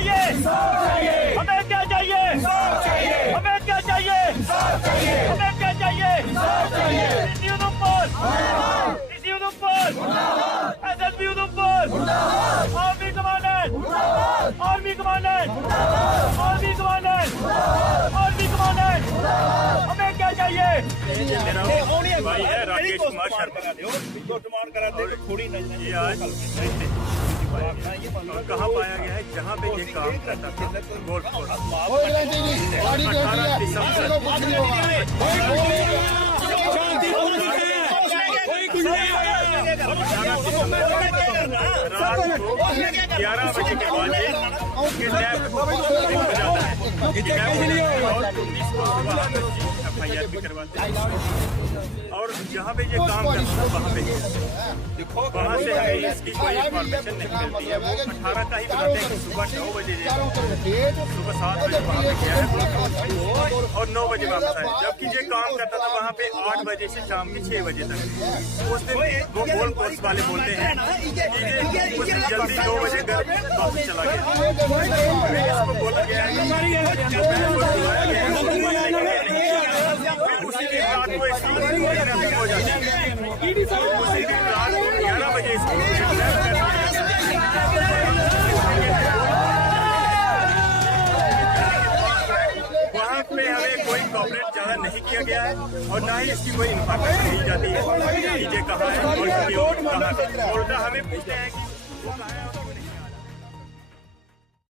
चाहिए? हमें क्या चाहिए? हमें क्या चाहिए? हमें क्या चाहिए? DC Udhampur, DC Udhampur, SSP Udhampur, army commandant, army commandant, army commandant, army commandant, हमें क्या चाहिए? भाई है राकेश कुमार शर्मा, थोड़ी ये आज कहाँ पाया गया है? जहाँ पे ये काम करता था गोल्फ कोर्स। 11 बजे के बाद ये लैब हो जाता है और 19 को FIR भी करवाते हैं। और जहाँ पे ये काम करता है वहाँ से हमें इसकी कोई इन्फॉर्मेशन नहीं मिलती है। वो 18 का ही बताते हैं कि सुबह 9 बजे सुबह 7 बजे वहाँ पे गया है और 9 बजे वापस आए। जबकि ये काम करता था वहाँ पे 8 बजे से शाम के 6 बजे तक। उस दिन वो गोल्फ कोर्स वाले बोलते हैं कि उस दिन जल्दी 9 बजे घर वापस चला गया। इसको बोला गया है उसी दिन रात को इसकी हो जाती है। उसी दिन रात को 11 बजे इसको वहाँ पे हमें कोई कॉपरेट ज्यादा नहीं किया गया है और ना ही इसकी कोई इन्फॉर्मेशन दी जाती है कि ये कहाँ है और उल्टा हमें पूछते हैं कि वो कहाँ है।